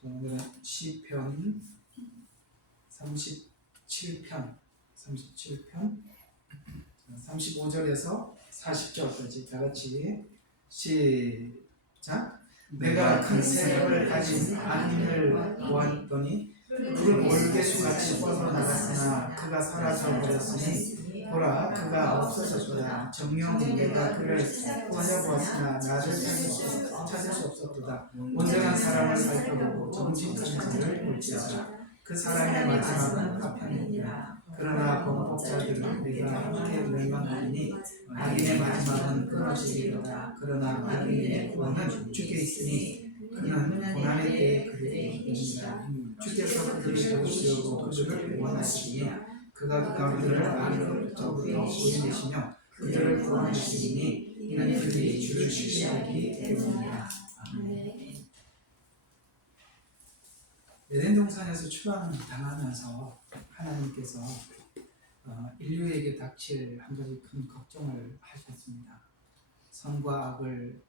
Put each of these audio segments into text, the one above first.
오늘은 시편 37편 35절에서 40절까지 다 같이 시작. 내가 큰 세력을 가진 악인을 보았더니 푸른 올개수같이 뻗어나갔으나 그가 사라져 버렸으니 보라 그가 없어졌도다. 정녕 내가 그를 찾아보았으나 나를 찾을 수 없었도다. 온전한 사람을 살펴보고 정직한 자를 볼지어다. 그 사람의 마지막은 화평이니라. 그러나 범법자들은 내가 함께 멸망하리니 악인의 마지막은 끊어지리로다. 그러나 악인의 구원은 주께 있으니 그는 고난의 때에 그를 이기리라. 주께서 그들을 도우시려고 그들을 구원하시니 그가 그들을 악으로부터 구원하시며 그들을 구원하시니 이는 그들이 주를 신뢰하기 때문이라. 아멘. 에덴 동산에서 추방당하면서 하나님께서 인류에게 닥칠 한 가지 큰 걱정을 하셨습니다. 선과 악을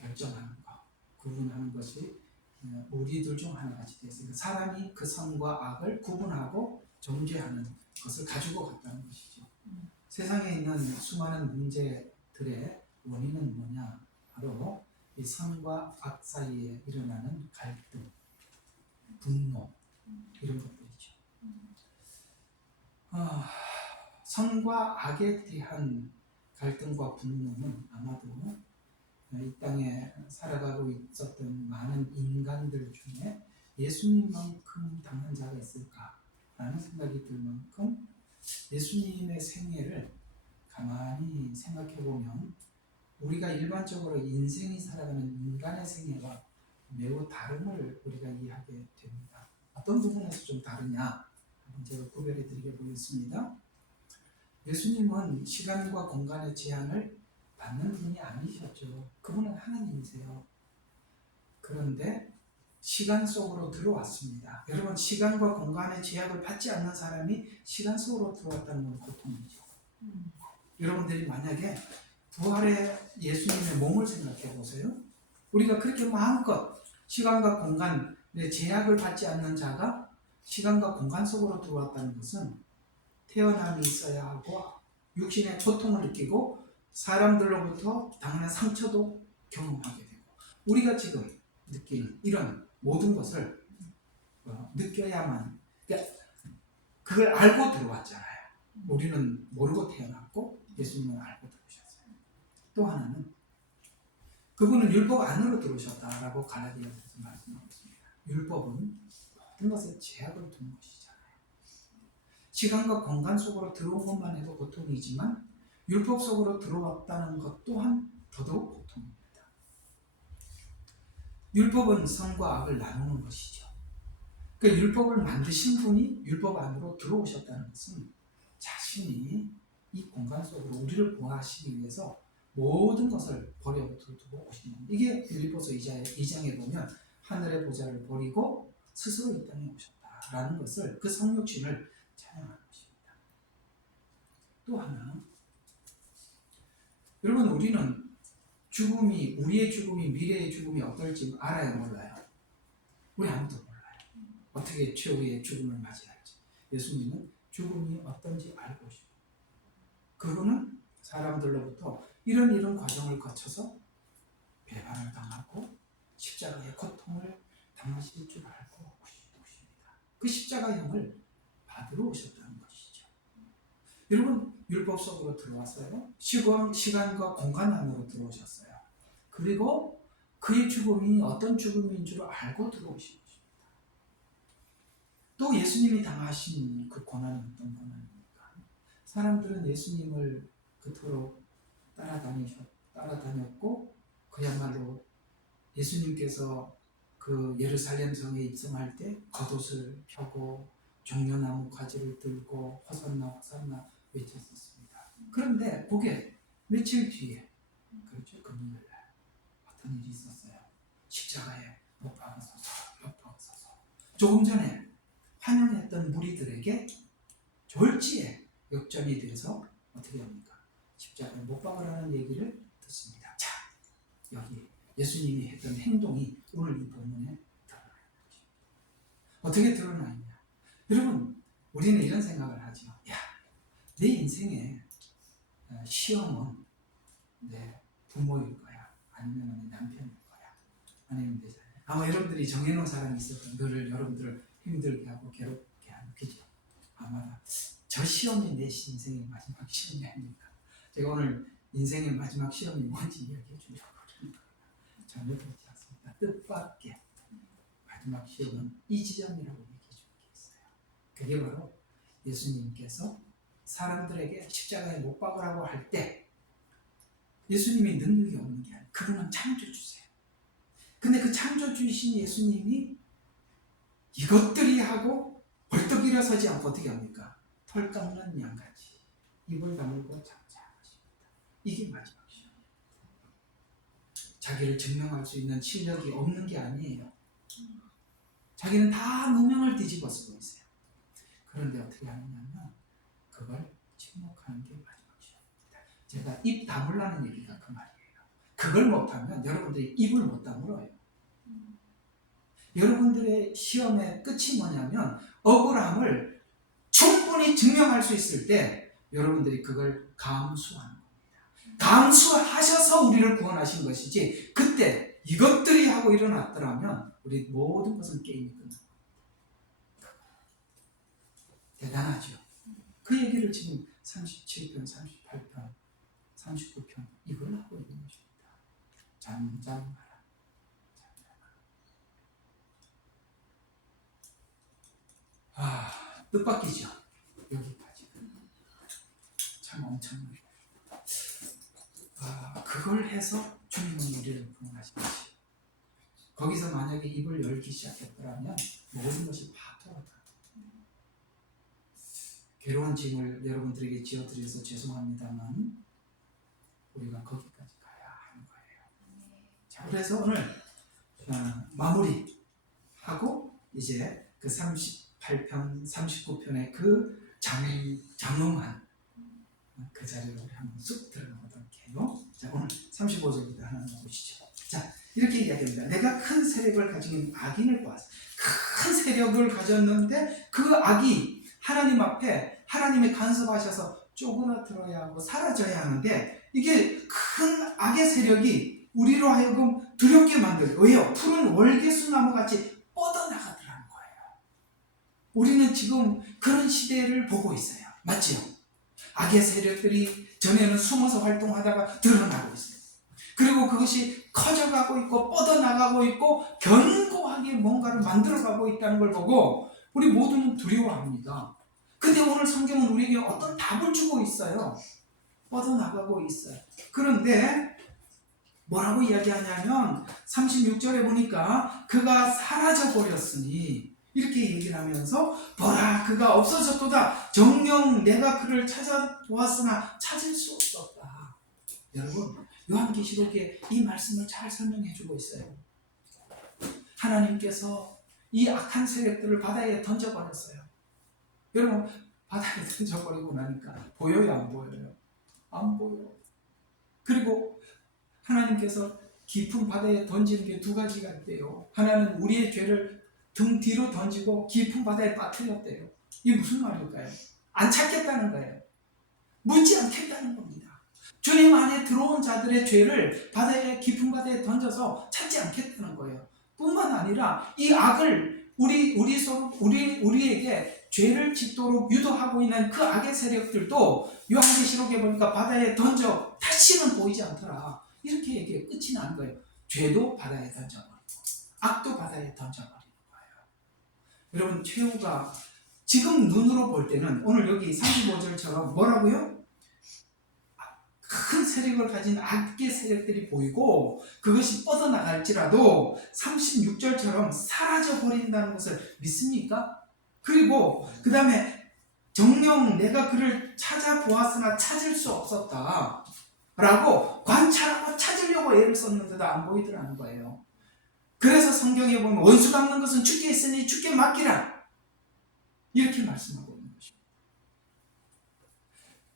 결정하는 것, 구분하는 것이 우리들 중 하나같이 되었습니다. 사람이 그 선과 악을 구분하고 정죄하는 것을 가지고 갔다는 것이죠. 세상에 있는 수많은 문제들의 원인은 뭐냐? 바로 이 선과 악 사이에 일어나는 갈등, 분노, 이런 것들이죠. 선과 악에 대한 갈등과 분노는 아마도 이 땅에 살아가고 있었던 많은 인간들 중에 예수님만큼 당한 자가 있을까라는 생각이 들 만큼 예수님의 생애를 가만히 생각해 보면 우리가 일반적으로 인생이 살아가는 인간의 생애와 매우 다름을 우리가 이해하게 됩니다. 어떤 부분에서 좀 다르냐? 제가 구별해 드리게 보겠습니다. 예수님은 시간과 공간의 제한을 받는 분이 아니셨죠. 그분은 하나님이세요. 그런데 시간 속으로 들어왔습니다. 여러분, 시간과 공간의 제약을 받지 않는 사람이 시간 속으로 들어왔다는 건 고통이죠. 여러분들이 만약에 부활의 예수님의 몸을 생각해 보세요. 우리가 그렇게 마음껏 시간과 공간의 제약을 받지 않는 자가 시간과 공간 속으로 들어왔다는 것은 태어남이 있어야 하고 육신의 고통을 느끼고 사람들로부터 당연한 상처도 경험하게 되고 우리가 지금 느끼는 이런 모든 것을 느껴야만, 그러니까 그걸 알고 들어왔잖아요. 우리는 모르고 태어났고 예수님은 알고 들어오셨어요. 또 하나는 그분은 율법 안으로 들어오셨다라고 갈라디아서에서 말씀하고 있습니다. 율법은 모든 것에 제약을 둔 것이잖아요. 시간과 공간 속으로 들어온 것만 해도 고통이지만 율법 속으로 들어왔다는 것 또한 더더욱 고통입니다. 율법은 선과 악을 나누는 것이죠. 그 율법을 만드신 분이 율법 안으로 들어오셨다는 것은 자신이 이 공간 속으로 우리를 보호하시기 위해서 모든 것을 버려두고 오신 겁니다. 이게 빌립보서 2장에 보면 하늘의 보좌를 버리고 스스로 이 땅에 오셨다라는 것을, 그 성육신을 찬양하는 것입니다. 또 하나, 여러분, 우리는 죽음이, 우리의 죽음이, 미래의 죽음이 어떨지 알아요, 몰라요? 우리 아무도 몰라요. 어떻게 최후의 죽음을 맞이할지. 예수님은 죽음이 어떤지 알고 오시고, 그분은 사람들로부터 이런 과정을 거쳐서 배반을 당하고 십자가의 고통을 당하실 줄 알고 오십니다. 그 십자가형을 받으러 오셨다는 것이죠. 여러분, 율법 속으로 들어왔어요. 시간과 공간 안으로 들어오셨어요. 그리고 그의 죽음이 어떤 죽음인 줄 알고 들어오신 것입니다. 또 예수님이 당하신 그 고난은 어떤 고난입니까? 사람들은 예수님을 그토록 따라다녔고 그야말로 예수님께서 그 예루살렘 성에 입성할 때 겉옷을 펴고 종려나무 가지를 들고 호산나 호산나 외쳤었습니다. 그런데 그게 며칠 뒤에, 그렇죠, 금요일날 어떤 일이 있었어요. 십자가에 못 박아서서 조금 전에 환영했던 무리들에게 졸지에 역전이 돼서 어떻게 합니까? 십자가에 못 박으라는 얘기를 듣습니다. 자, 여기 예수님이 했던 행동이 오늘 이 본문에 드러나요. 어떻게 드러나 있냐? 여러분, 우리는 이런 생각을 하죠. 야, 내 인생의 시험은 내 부모일 거야, 아니면 내 남편일 거야, 아니면 내 자녀. 아마 여러분들이 정해놓은 사람이 있어서 너를 여러분들을 힘들게 하고 괴롭게 하는, 그죠? 아마 저 시험이 내 인생의 마지막 시험이 아닐까. 제가 오늘 인생의 마지막 시험이 뭔지 이야기해 주려고 그러는 거예요. 전혀 그렇지 않습니다. 뜻밖의 마지막 시험은 이 지점이라고 얘기해 주는 게 있어요. 그게 바로 예수님께서 사람들에게 십자가에 못 박으라고 할 때 예수님이 능력이 없는 게 아니에요. 그분은 창조주세요. 근데 그 창조주이신 예수님이 이것들이 하고 벌떡 일어서지 않고 어떻게 합니까? 털 깎는 양같이 입을 다물고 잠자하십니다. 이게 마지막 시험이에요. 자기를 증명할 수 있는 실력이 없는 게 아니에요. 자기는 다 누명을 뒤집어 쓰고 있어요. 그런데 어떻게 하느냐면 그걸 침묵하는 게 마지막 시험입니다. 제가 입 다물라는 얘기가 그 말이에요. 그걸 못하면 여러분들이 입을 못 다물어요. 여러분들의 시험의 끝이 뭐냐면 억울함을 충분히 증명할 수 있을 때 여러분들이 그걸 감수하는 겁니다. 감수하셔서 우리를 구원하신 것이지 그때 이것들이 하고 일어났더라면 우리 모든 것은 게임이 끝납니다. 대단하죠. 그 얘기를 지금 37편, 38편, 39편 이걸 하고 있는 것입니다. 잠잠하라. 뜻밖이죠. 여기까지. 참 엄청나요. 그걸 해서 주님은 우리를 구원하신 것이. 거기서 만약에 입을 열기 시작했더라면 모든 것이 파토가 괴로운 짐을 여러분들에게 지어드려서 죄송합니다만 우리가 거기까지 가야 하는 거예요. 자, 그래서 오늘 마무리하고 이제 그 38편, 39편의 그 장엄한 그 자리로 우리 한번 쑥 들어가 보도록 해요. 자, 오늘 35절부터 하나만 보시죠. 자, 이렇게 이야기합니다. 내가 큰 세력을 가진 악인을 보았어. 큰 세력을 가졌는데 그 악이 하나님 앞에 하나님이 간섭하셔서 쪼그라들어야 하고 사라져야 하는데 이게 큰 악의 세력이 우리로 하여금 두렵게 만들어요. 왜요? 푸른 월계수나무같이 뻗어나가더라는 거예요. 우리는 지금 그런 시대를 보고 있어요. 맞죠? 악의 세력들이 전에는 숨어서 활동하다가 드러나고 있어요. 그리고 그것이 커져가고 있고 뻗어나가고 있고 견고하게 뭔가를 만들어가고 있다는 걸 보고 우리 모두는 두려워합니다. 근데 오늘 성경은 우리에게 어떤 답을 주고 있어요. 뻗어나가고 있어요. 그런데 뭐라고 이야기하냐면 36절에 보니까 그가 사라져버렸으니 이렇게 얘기를 하면서 보라 그가 없어졌도다 정녕 내가 그를 찾아보았으나 찾을 수 없었다. 여러분 요한계시록에 이 말씀을 잘 설명해 주고 있어요. 하나님께서 이 악한 세력들을 바다에 던져버렸어요. 여러분 바다에 던져버리고 나니까 보여요 안 보여요? 안 보여. 그리고 하나님께서 깊은 바다에 던지는 게 두 가지가 있대요. 하나는 우리의 죄를 등 뒤로 던지고 깊은 바다에 빠뜨렸대요. 이게 무슨 말일까요? 안 찾겠다는 거예요. 묻지 않겠다는 겁니다. 주님 안에 들어온 자들의 죄를 깊은 바다에 던져서 찾지 않겠다는 거예요. 뿐만 아니라 이 악을 우리에게 죄를 짓도록 유도하고 있는 그 악의 세력들도 요한계시록에 보니까 바다에 던져 다시는 보이지 않더라. 이렇게 얘기해 끝이 나는 거예요. 죄도 바다에 던져버리고 악도 바다에 던져버리는 거예요. 여러분 최후가 지금 눈으로 볼 때는 오늘 여기 35절처럼 뭐라고요? 큰 세력을 가진 악의 세력들이 보이고 그것이 뻗어나갈지라도 36절처럼 사라져버린다는 것을 믿습니까? 그리고 그 다음에 정녕 내가 그를 찾아보았으나 찾을 수 없었다 라고 관찰하고 찾으려고 애를 썼는데도 안 보이더라는 거예요. 그래서 성경에 보면 원수 갚는 것은 주께 있으니 주께 맡기라 이렇게 말씀하고 있는 것입니다.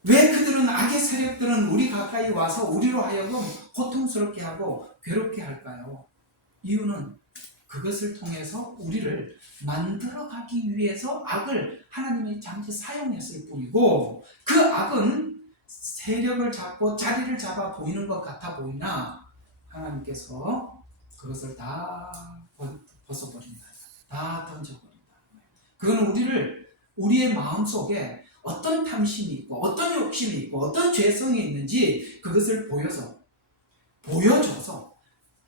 왜 그들은 악의 세력들은 우리 가까이 와서 우리로 하여금 고통스럽게 하고 괴롭게 할까요? 이유는 그것을 통해서 우리를 만들어가기 위해서 악을 하나님이 잠시 사용했을 뿐이고, 그 악은 세력을 잡고 자리를 잡아 보이는 것 같아 보이나 하나님께서 그것을 다 벗어버린다, 다 던져버린다. 그건 우리의 마음속에 어떤 탐심이 있고 어떤 욕심이 있고 어떤 죄성이 있는지 그것을 보여줘서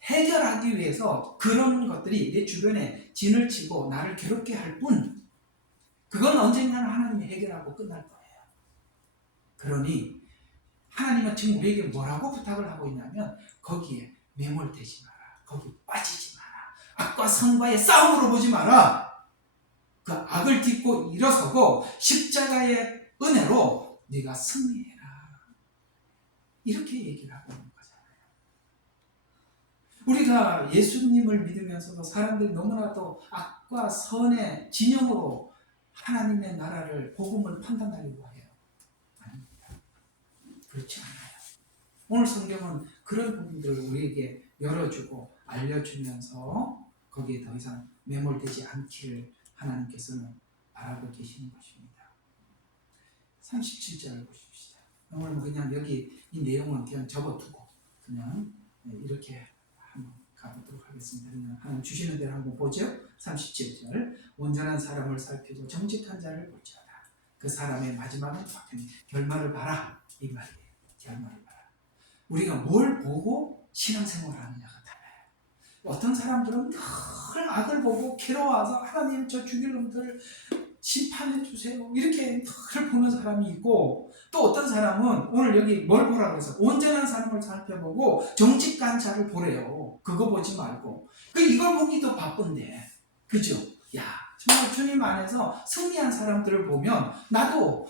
해결하기 위해서 그런 것들이 내 주변에 진을 치고 나를 괴롭게 할 뿐, 그건 언젠가는 하나님이 해결하고 끝날 거예요. 그러니 하나님은 지금 우리에게 뭐라고 부탁을 하고 있냐면, 거기에 매몰되지 마라, 거기 빠지지 마라, 악과 선과의 싸움으로 보지 마라, 그 악을 딛고 일어서고 십자가의 은혜로 네가 승리해라, 이렇게 얘기를 하고 있는 거잖아요. 우리가 예수님을 믿으면서도 사람들이 너무나도 악과 선의 진영으로 하나님의 나라를, 복음을 판단하려고 해요. 아닙니다. 그렇지 않아요. 오늘 성경은 그런 부분들을 우리에게 열어주고 알려주면서 거기에 더 이상 매몰되지 않기를 하나님께서는 바라고 계시는 것입니다. 37절을 보십시다. 오늘 그냥 여기 이 내용은 그냥 접어두고 그냥 이렇게 한번 가보도록 하겠습니다. 그냥 하나님 주시는 대로 한번 보죠. 37절, 온전한 사람을 살피고 정직한 자를 볼지어다. 그 사람의 마지막은 확정이, 결말을 봐라, 이 말이에요. 결말을 봐라. 우리가 뭘 보고 신앙생활을 하느냐가 달라요. 어떤 사람들은 늘 악을 보고 괴로워서 하나님 저 죽일 놈들 심판해 주세요, 이렇게 늘 보는 사람이 있고, 또 어떤 사람은 오늘 여기 뭘 보라 그래서 온전한 사람을 살펴보고 정직한 자를 보래요. 그거 보지 말고 이걸 보기도 바쁜데, 그죠? 야, 정말 주님 안에서 승리한 사람들을 보면 나도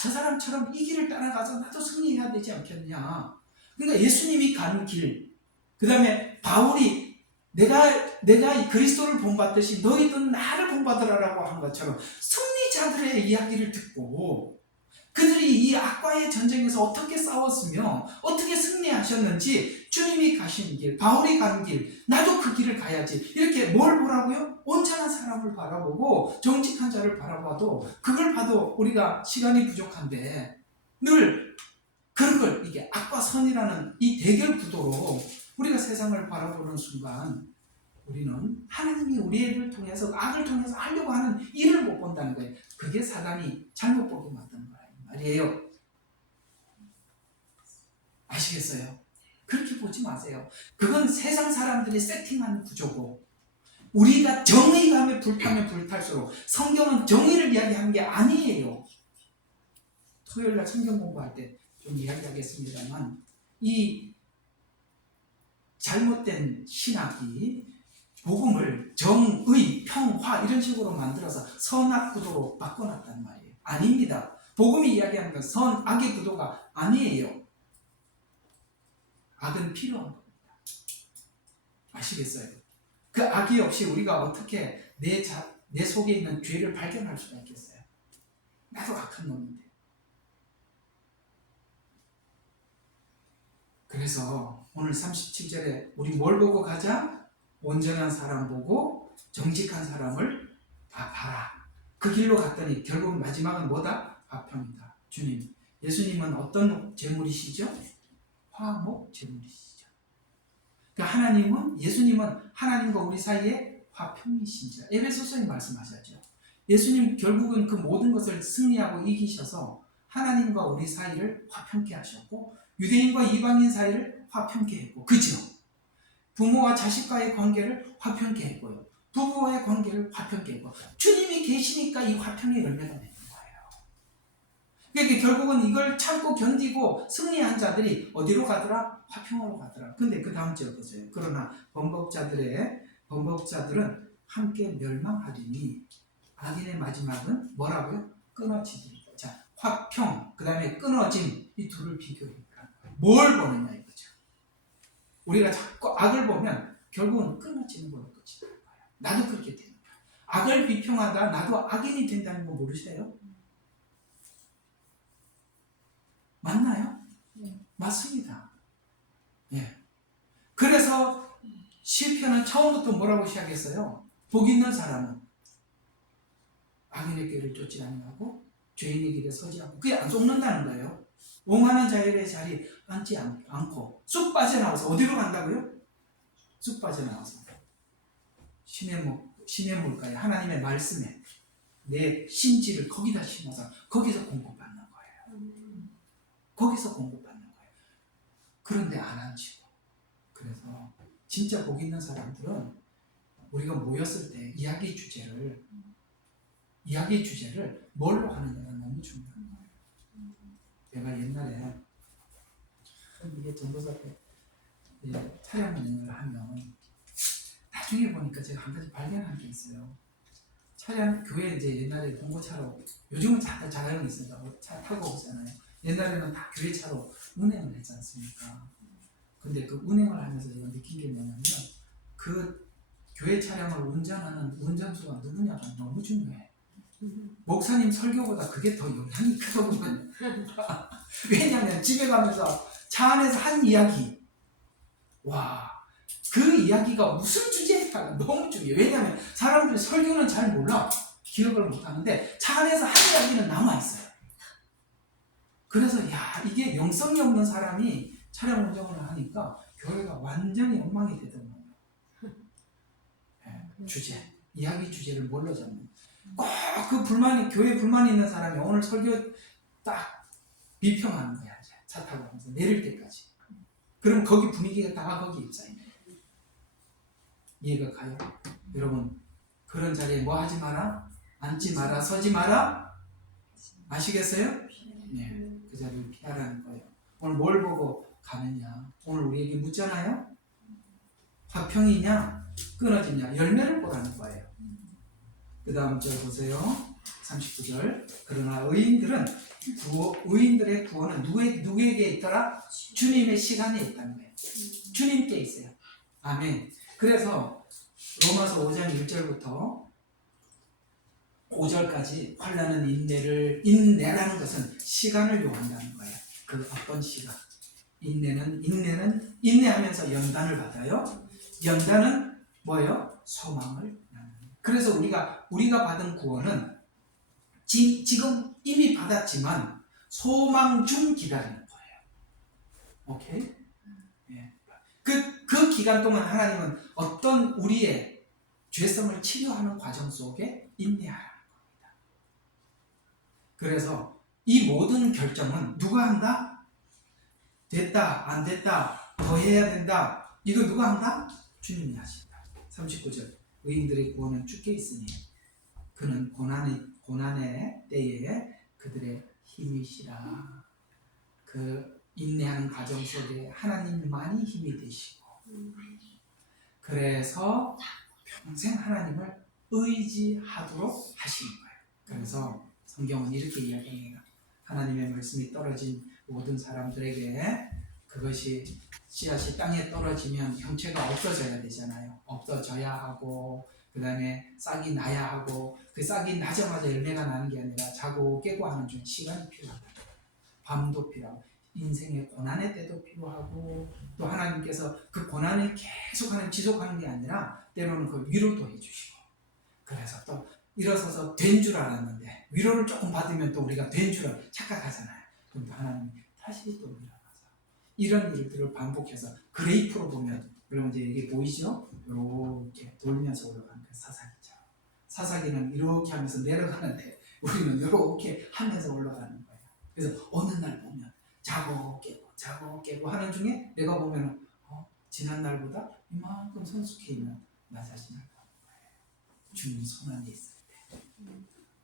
저 사람처럼 이 길을 따라가서 나도 승리해야 되지 않겠냐. 그러니까 예수님이 가는 길, 그 다음에 바울이 내가 그리스도를 본받듯이 너희도 나를 본받으라라고 한 것처럼 승리자들의 이야기를 듣고 그들이 이 악과의 전쟁에서 어떻게 싸웠으며 어떻게 승리하셨는지, 주님이 가신 길, 바울이 가는 길, 나도 그 길을 가야지, 이렇게 뭘 보라고요? 온전한 사람을 바라보고 정직한 자를 바라봐도, 그걸 봐도 우리가 시간이 부족한데 늘 그런 걸, 이게 악과 선이라는 이 대결 구도로 우리가 세상을 바라보는 순간 우리는 하나님이 우리를 통해서, 악을 통해서 하려고 하는 일을 못 본다는 거예요. 그게 사단이 잘못 보게 만드는 거예요, 말이에요. 아시겠어요? 그렇게 보지 마세요. 그건 세상 사람들이 세팅한 구조고, 우리가 정의감에 불타면 불탈수록, 성경은 정의를 이야기하는 게 아니에요. 토요일날 성경 공부할 때 좀 이야기하겠습니다만, 이 잘못된 신학이 복음을 정의, 평화 이런 식으로 만들어서 선악 구도로 바꿔놨단 말이에요. 아닙니다. 복음이 이야기하는 건 선, 악의 구도가 아니에요. 악은 필요한 겁니다. 아시겠어요? 그 악이 없이 우리가 어떻게 내 속에 있는 죄를 발견할 수가 있겠어요? 나도 악한 놈인데. 그래서 오늘 37절에 우리 뭘 보고 가자? 온전한 사람 보고 정직한 사람을 다 봐라. 그 길로 갔더니 결국 마지막은 뭐다? 화평이다. 주님, 예수님은 어떤 제물이시죠? 화목 제물이시죠. 그러니까 예수님은 하나님과 우리 사이에 화평이신 자. 에베소서에 말씀하셨죠. 예수님 결국은 그 모든 것을 승리하고 이기셔서 하나님과 우리 사이를 화평케 하셨고, 유대인과 이방인 사이를 화평케 했고, 그죠? 부모와 자식과의 관계를 화평케 했고요, 부부와의 관계를 화평케 했고, 주님이 계시니까 이 화평의 열매가 되는 거예요. 그러니까 결국은 이걸 참고 견디고 승리한 자들이 어디로 가더라? 화평으로 가더라. 근데 그 다음 절 보세요. 그러나 범법자들은 함께 멸망하리니 악인의 마지막은 뭐라고요? 끊어지리라. 자, 화평, 그 다음에 끊어짐, 이 둘을 비교해보라는 거예요. 뭘 보느냐 이거죠. 우리가 자꾸 악을 보면 결국은 끊어지는 걸로 끝이 나는 거예요. 나도 그렇게 되는 거예요. 악을 비평하다 나도 악인이 된다는 거 모르세요? 맞나요? 네. 맞습니다. 예. 그래서 시편은 처음부터 뭐라고 시작했어요? 복 있는 사람은 악인의 길을 쫓지 아니하고 죄인의 길에 서지 않고 그게 안 속는다는 거예요. 오만한 자들의 자리에 앉지 않고 쑥 빠져나와서 어디로 간다고요? 쑥 빠져나와서 신의 물가에 하나님의 말씀에 내 심지를 거기다 심어서 거기서 공급받는 거예요. 거기서 공급받는 거예요. 그런데 안 앉히고. 그래서 진짜 복 있는 사람들은 우리가 모였을 때 이야기 주제를 뭘로 하느냐가 너무 중요한 거예요. 내가 옛날에 이게 전도사 때 촬영 운영을 하면 나중에 보니까 제가 한 가지 발견한 게 있어요. 교회 이제 옛날에 봉고차로, 요즘은 자가용이 있어요. 차 타고 오잖아요. 옛날에는 다 교회 차로 운행을 했지 않습니까? 근데 그 운행을 하면서 제가 느낀 게 뭐냐면 그 교회 차량을 운전하는 운전수가 누구냐가 너무 중요해. 목사님 설교보다 그게 더 영향이 크거든요. 왜냐하면 집에 가면서 차 안에서 한 이야기, 그 이야기가 무슨 주제인가 너무 중요해. 왜냐하면 사람들이 설교는 잘 몰라, 기억을 못하는데 차 안에서 한 이야기는 남아있어요. 그래서 이게 영성이 없는 사람이 차량 운전을 하니까 교회가 완전히 엉망이 되더라고요. 이야기 주제를 뭘로 잡는, 꼭 그 교회 불만이 있는 사람이 오늘 설교 딱 비평하는 거야. 차 타고 가면서 내릴 때까지. 그럼 거기 분위기가 다 거기 입사해. 이해가 가요? 여러분, 그런 자리에 뭐 하지 마라? 앉지 마라, 서지 마라? 아시겠어요? 네, 그 자리를 피하라는 거예요. 오늘 뭘 보고 가느냐? 오늘 우리에게 묻잖아요? 화평이냐? 끊어지냐? 열매를 보라는 거예요. 그 다음 절 보세요. 39절. 그러나 의인들의 구원은 누구에게 있더라? 주님의 시간에 있다는 거예요. 주님께 있어요. 아멘. 그래서 로마서 5장 1절부터 5절까지 환난은 인내라는 것은 시간을 요한다는 거예요. 그 어떤 시간. 인내는 인내하면서 연단을 받아요. 연단은 뭐예요? 소망을. 그래서 우리가 받은 구원은 지금 이미 받았지만 소망 중 기다리는 거예요. 오케이? 예. 그 기간 동안 하나님은 어떤 우리의 죄성을 치료하는 과정 속에 인내하라는 겁니다. 그래서 이 모든 결정은 누가 한다? 됐다, 안 됐다, 더 해야 된다. 이거 누가 한다? 주님이 하신다. 39절. 의인들의 구원은 주께 있으니 그는 고난의 때에 그들의 힘이시라. 그 인내하는 과정 속에 하나님만이 힘이 되시고, 그래서 평생 하나님을 의지하도록 하시는 거예요. 그래서 성경은 이렇게 이야기합니다. 하나님의 말씀이 떨어진 모든 사람들에게 그것이 씨앗이 땅에 떨어지면 형체가 없어져야 되잖아요. 없어져야 하고, 그 다음에 싹이 나야 하고, 그 싹이 나자마자 열매가 나는 게 아니라 자고 깨고 하는 중 시간이 필요하다. 밤도 필요하고, 인생의 고난의 때도 필요하고, 또 하나님께서 그 고난을 지속하는 게 아니라 때로는 그 위로도 해주시고, 그래서 또 일어서서 된 줄 알았는데 위로를 조금 받으면 또 우리가 된 줄 착각하잖아요. 그럼 또 하나님이 다시 또 일어나서 이런 일들을 반복해서 그레이프로 보면, 여러분 이제 이게 보이죠? 이렇게 돌면서 올라가는 그 사사기처럼. 사사기는 이렇게 하면서 내려가는데 우리는 이렇게 하면서 올라가는 거예요. 그래서 어느 날 보면 자고 깨고 하는 중에 내가 보면 지난 날보다 이만큼 성숙해 있는 나 자신을 보는 거예요. 주님 손 안에 있을 때.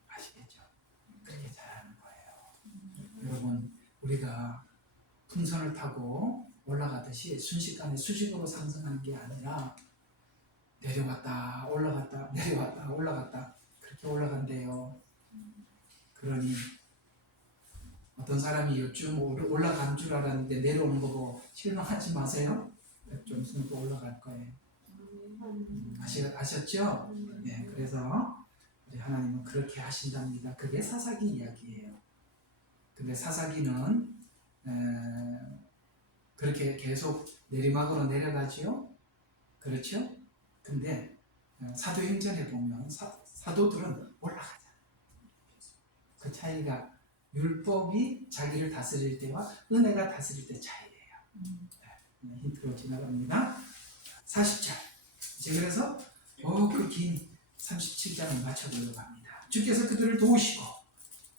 아시겠죠? 그렇게 잘하는 거예요. 여러분, 우리가 풍선을 타고 올라가듯이 순식간에 수직으로 상승하는 게 아니라 내려갔다 올라갔다 내려갔다 올라갔다 그렇게 올라간대요. 그러니 어떤 사람이 쭉 올라간 줄 알았는데 내려오는 거 보고 실망하지 마세요. 좀 있으면 또 올라갈 거예요. 아셨죠? 네, 그래서 우리 하나님은 그렇게 하신답니다. 그게 사사기 이야기예요. 근데 사사기는 그렇게 계속 내리막으로 내려가지요. 그렇죠? 근데 사도행전에 보면 사도들은 올라가잖아요. 그 차이가 율법이 자기를 다스릴 때와 은혜가 다스릴 때 차이예요. 힌트로 지나갑니다. 40절. 이제 그래서 그 긴 37장을 마쳐보려고 합니다. 주께서 그들을 도우시고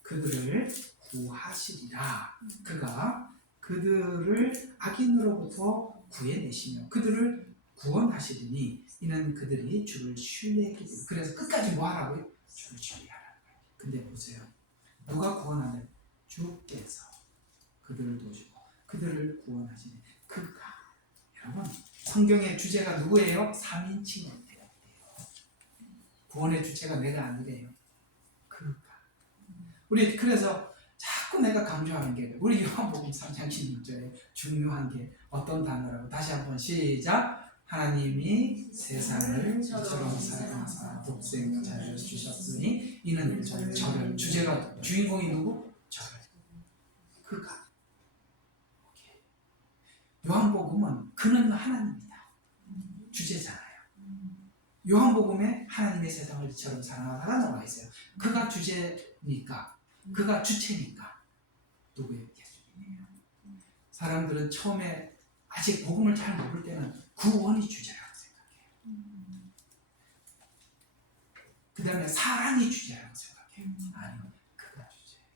그들을 구하시리라. 그가 그들을 악인으로부터 구해내시며 그들을 구원하시리니 이는 그들이 주를 신뢰했기 때문에. 그래서 끝까지 뭐 하라고요? 주를 신뢰하라는 거예요. 근데 보세요. 누가 구원하는? 주께서 그들을 도우시고 그들을 구원하시니 그가. 여러분 성경의 주제가 누구예요? 3인칭이에요. 구원의 주체가 내가 아니래요. 그가. 우리 그래서 자꾸 내가 강조하는 게 우리 요한복음 3장 16절에 중요한 게 어떤 단어라고. 다시 한번 시작. 하나님이 세상을 이처럼 사랑하사 독생자를 주셨으니 이는 저를. 주제가 주인공이 누구? 저를. 그가. 요한복음은 그는 하나님이다. 주제잖아요. 요한복음에 하나님의 세상을 이처럼 사랑하다가 나와 있어요. 그가 주제니까, 그가 주체니까 누구예요? 예수님이에요. 사람들은 처음에 아직 복음을 잘 모를 때는 구원이 주제라고 생각해요. 그 다음에 사랑이 주제라고 생각해요. 아니요, 그가 주제예요.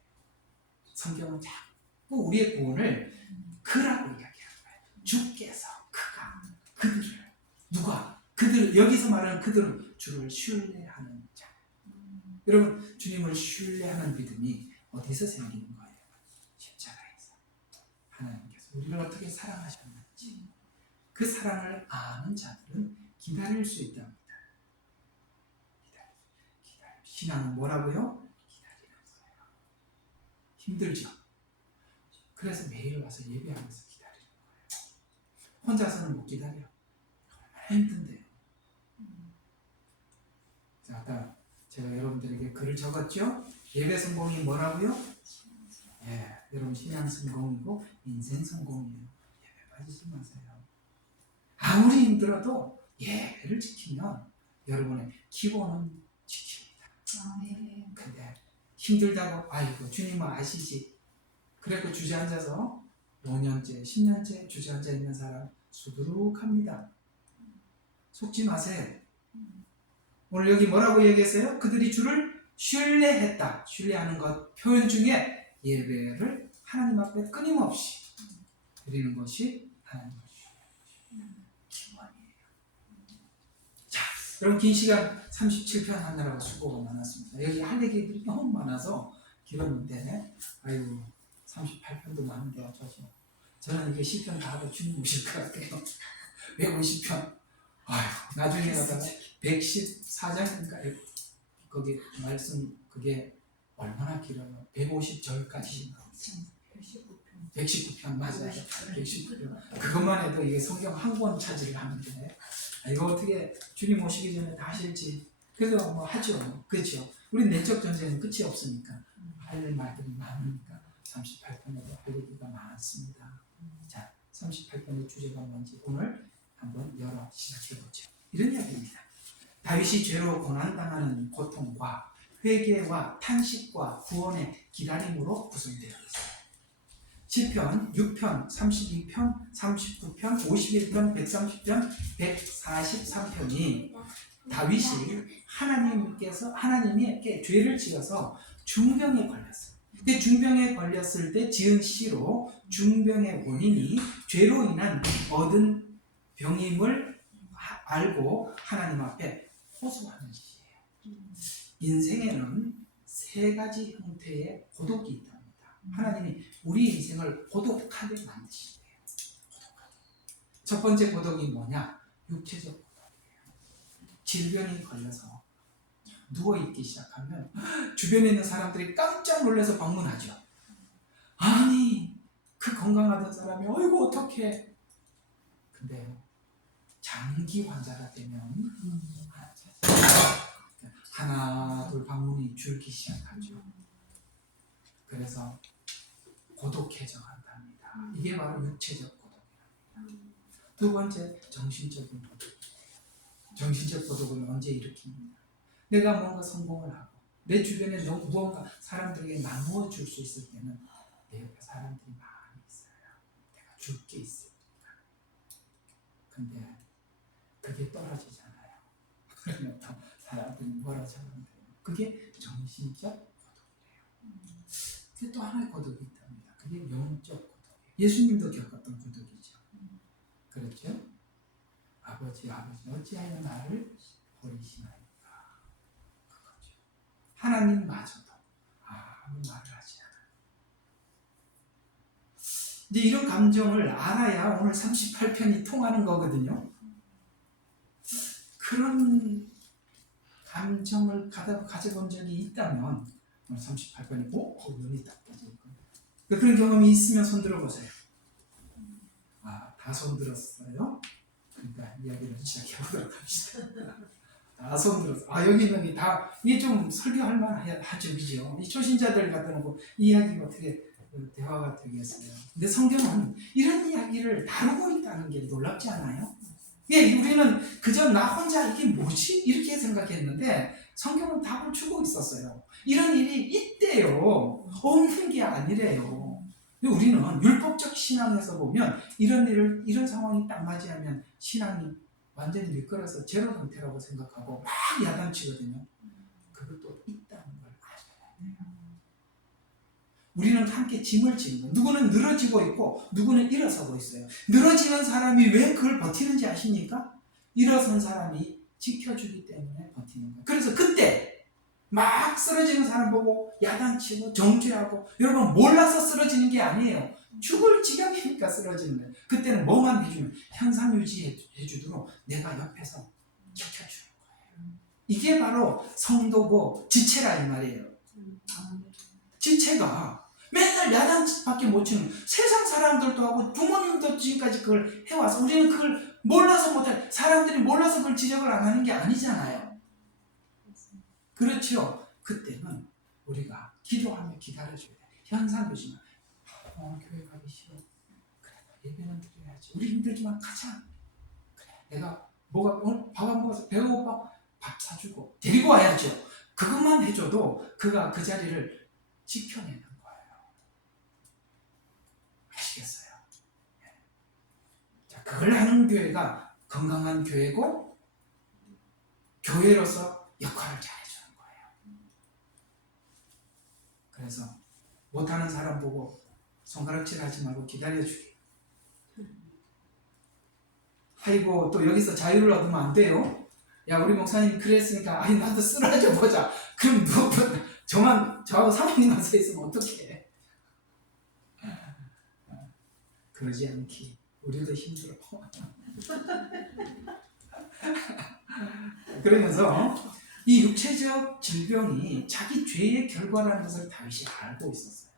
성경은 자꾸 우리의 구원을 그라고 이야기하는 거예요. 주께서, 그가, 그들을. 누가? 그들, 여기서 말하는 그들은 주를 신뢰하는 자. 여러분, 주님을 신뢰하는 믿음이 어디서 생기는 거예요? 십자가에서. 하나님께서 우리를 어떻게 사랑하셨는지 그 사랑을 아는 자들은 기다릴 수 있답니다. 기다려. 신앙은 뭐라고요? 기다리는 거예요. 힘들죠? 그래서 매일 와서 예배하면서 기다리는 거예요. 혼자서는 못 기다려. 얼마나 힘든데요. 자, 아까 제가 여러분들에게 글을 적었죠? 예배 성공이 뭐라고요? 여러분 신앙 성공이고 인생 성공이에요. 예배 빠지지 마세요. 아무리 힘들어도 예배를 지키면 여러분의 기본은 지킵니다. 근데 힘들다고 아이고 주님은 아시지. 그래도 주저앉아서 5년째 10년째 주저앉아 있는 사람 수두룩합니다. 속지 마세요. 오늘 여기 뭐라고 얘기했어요? 그들이 주를 신뢰했다. 신뢰하는 것 표현 중에 예배를 하나님 앞에 끊임없이 드리는 것이 하나님을 신뢰하는 기본이에요. 자, 여러분 긴 시간 37편 하느라고 수고가 많았습니다. 여기 할 얘기들이 너무 많아서 길었는데 아이고 38편도 많은데 어쩌죠. 저는 이게 10편 다 하고 주님 오실 것 같아요. 150편. 아휴, 나중에 가다가 114장인가요? 거기 말씀 그게 얼마나 길어요? 150절까지 119편 맞아요. 119편. 그것만 해도 이게 성경 한 권 차지를 하는데 이거 어떻게 주님 오시기 전에 다 하실지. 그래도 뭐 하죠. 그렇죠. 우리 내적 전쟁은 끝이 없으니까 할 말들이 많으니까 38편에도 할 얘기가 많습니다. 자, 38편의 주제가 뭔지 오늘 한번 열어 시작해보죠. 이런 이야기입니다. 다윗이 죄로 고난당하는 고통과 회개와 탄식과 구원의 기다림으로 구성되어 있어요. 시편 6편, 32편, 39편, 51편, 130편, 143편이 다윗이 하나님께 죄를 지어서 중병에 걸렸어요. 근데 중병에 걸렸을 때 지은 시로 중병의 원인이 죄로 인한 얻은 병임을 알고 하나님 앞에 호소하는 시예요. 인생에는 세 가지 형태의 고독이 있답니다. 하나님이 우리 인생을 고독하게 만드신대요. 첫 번째 고독이 뭐냐? 육체적 고독이에요. 질병이 걸려서 누워있기 시작하면 주변에 있는 사람들이 깜짝 놀라서 방문하죠. 아니 그 건강하던 사람이 어이구 어떡해. 근데 장기 환자가 되면 하나 둘 방문이 줄기 시작하죠. 그래서 고독해져 간답니다. 이게 바로 육체적 고독입니다. 두 번째 정신적인 고독. 정신적 고독을 언제 일으킵니까? 내가 뭔가 성공을 하고 내 주변에 무언가 사람들에게 나누어 줄 수 있을 때는 내 옆에 사람들이 많이 있어요. 내가 줄 게 있으니까. 근데 그게 떨어지잖아요. 그러면 또 사람들이 멀어져요. 그게 정신적 고독이에요. 그게 또 하나의 고독이 있답니다. 그게 영적 고독이에요. 예수님도 겪었던 고독이죠. 그렇죠? 아버지 어찌하여 나를 버리시나이까. 그거죠. 하나님마저도 아무 말을 하지 않아요. 이제 이런 감정을 알아야 오늘 38편이 통하는 거거든요. 그런 감정을 가져본 적이 있다면 오늘 38편이고 눈이 딱 떠질 거예요. 그런 경험이 있으면 손 들어보세요. 다 손 들었어요? 그러니까 이야기를 시작해보도록 합시다. 다 손 들었어. 여기 있는 게 다, 이게 좀 설교할 만하죠, 그죠? 이 초신자들 갖다 놓고 이 이야기가 어떻게 대화가 되겠어요? 근데 성경은 이런 이야기를 다루고 있다는 게 놀랍지 않아요? 예, 우리는 그저 나 혼자 이게 뭐지? 이렇게 생각했는데 성경은 답을 주고 있었어요. 이런 일이 있대요. 없는 게 아니래요. 우리는 율법적 신앙에서 보면 이런 상황이 딱 맞이하면 신앙이 완전히 미끄러서 제로 상태라고 생각하고 막 야단치거든요. 그것도 있다는 걸 아셔야 돼요. 우리는 함께 짐을 지는 거예요. 누구는 늘어지고 있고 누구는 일어서고 있어요. 늘어지는 사람이 왜 그걸 버티는지 아십니까? 일어선 사람이 지켜주기 때문에 버티는 거예요. 그래서 그때 막 쓰러지는 사람 보고 야단치고 정죄하고, 여러분 몰라서 쓰러지는 게 아니에요. 죽을 지경이니까 쓰러지는 거예요. 그때는 뭐만 해주면 현상 유지해주도록 내가 옆에서 지켜주는 거예요. 이게 바로 성도고 지체라 이 말이에요. 지체가 맨날 야단밖에 못 치는, 세상 사람들도 하고 부모님도 지금까지 그걸 해와서 우리는 그걸 몰라서 못해, 사람들이 몰라서 그걸 지적을 안 하는 게 아니잖아요. 그렇죠. 그때는 우리가 기도하며 기다려줘야 돼. 현상 유지만. 교회 가기 싫어. 그래, 예배는 드려야지. 우리 힘들지만 가자. 그래, 내가 오늘 밥 안 먹어서 배고파, 밥 사주고 데리고 와야죠. 그것만 해줘도 그가 그 자리를 지켜내는 거예요. 아시겠어요? 자, 그걸 하는 교회가 건강한 교회고, 교회로서 역할을 잘해주는 거예요. 그래서 못하는 사람 보고 손가락질 하지 말고 기다려주기. 아이고, 또 여기서 자유를 얻으면 안 돼요. 야, 우리 목사님 그랬으니까 나도 쓰러져 보자. 그럼 저하고 사모님만 서 있으면 어떡해. 그러지 않기. 우리도 힘들어. 그러면서 이 육체적 질병이 자기 죄의 결과라는 것을 다윗이 알고 있었어요.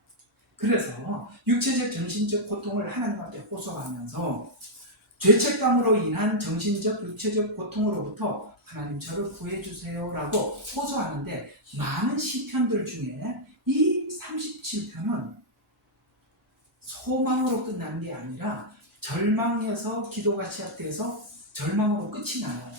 그래서 육체적 정신적 고통을 하나님 앞에 호소하면서 죄책감으로 인한 정신적 육체적 고통으로부터 하나님 저를 구해주세요 라고 호소하는데, 많은 시편들 중에 이 37편은 소망으로 끝나는 게 아니라 절망에서 기도가 시작돼서 절망으로 끝이 나요.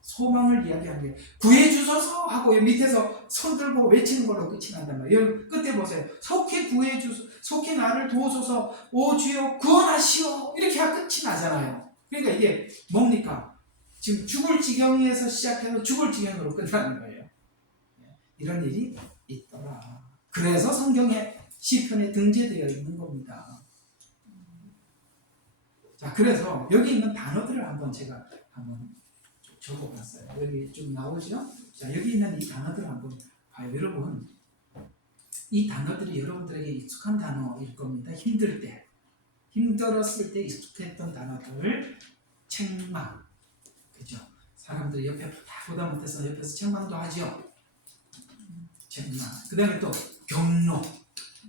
소망을 이야기하는 게 구해주소서 하고 밑에서 손 들고 외치는 걸로 끝이 난단 말이에요. 여러분 끝에 보세요. 속히 구해주소서, 속히 나를 도우소서, 오 주여 구원하시오, 이렇게 끝이 나잖아요. 그러니까 이게 뭡니까? 지금 죽을 지경에서 시작해서 죽을 지경으로 끝나는 거예요. 이런 일이 있더라. 그래서 성경에 시편에 등재되어 있는 겁니다. 자, 그래서 여기 있는 단어들을 제가 한번 적어봤어요. 여기 좀 나오죠? 자, 여기 있는 이 단어들을 한번 봐요. 여러분, 이 단어들이 여러분들에게 익숙한 단어일 겁니다. 힘들 때, 힘들었을 때 익숙했던 단어들. 책망, 그죠? 사람들이 옆에 다 보다 못해서 옆에서 책망도 하죠. 책망. 그 다음에 또 경로.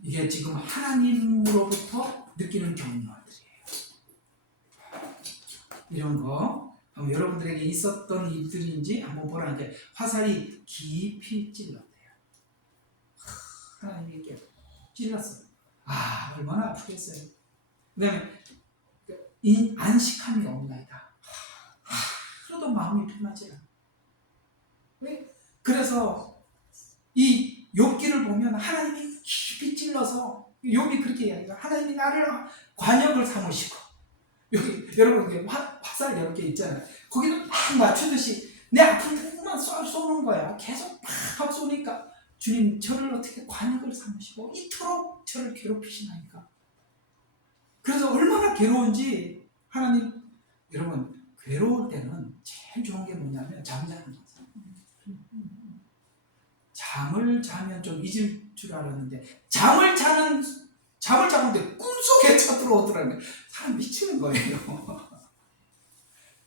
이게 지금 하나님으로부터 느끼는 경로들이에요. 이런 거 여러분들에게 있었던 일들인지 한번 보라는 게, 화살이 깊이 찔렀대요. 하나님께 찔렀어요. 얼마나 아프겠어요. 그 다음에 안식함이 없나이다. 하루도 하나도 마음이 편하지 않아. 왜? 그래서 이 욥기를 보면 하나님이 깊이 찔러서 욥이 그렇게 이야기해요. 하나님이 나를 관역을 삼으시고, 여기 여러분 이게 화살 이렇게 있잖아요. 거기를 막 맞추듯이 내 아픈 데만 쏘는 거야. 계속 막 쏘니까 주님 저를 어떻게 관역을 삼으시고 이토록 저를 괴롭히시나이까. 그래서 얼마나 괴로운지 하나님, 여러분 괴로울 때는 제일 좋은 게 뭐냐면 잠자는 거죠. 잠을 자면 좀 잊을 줄 알았는데 잠을 자는데 꿈속에 쳐들어오더라고요. 사람 미치는 거예요.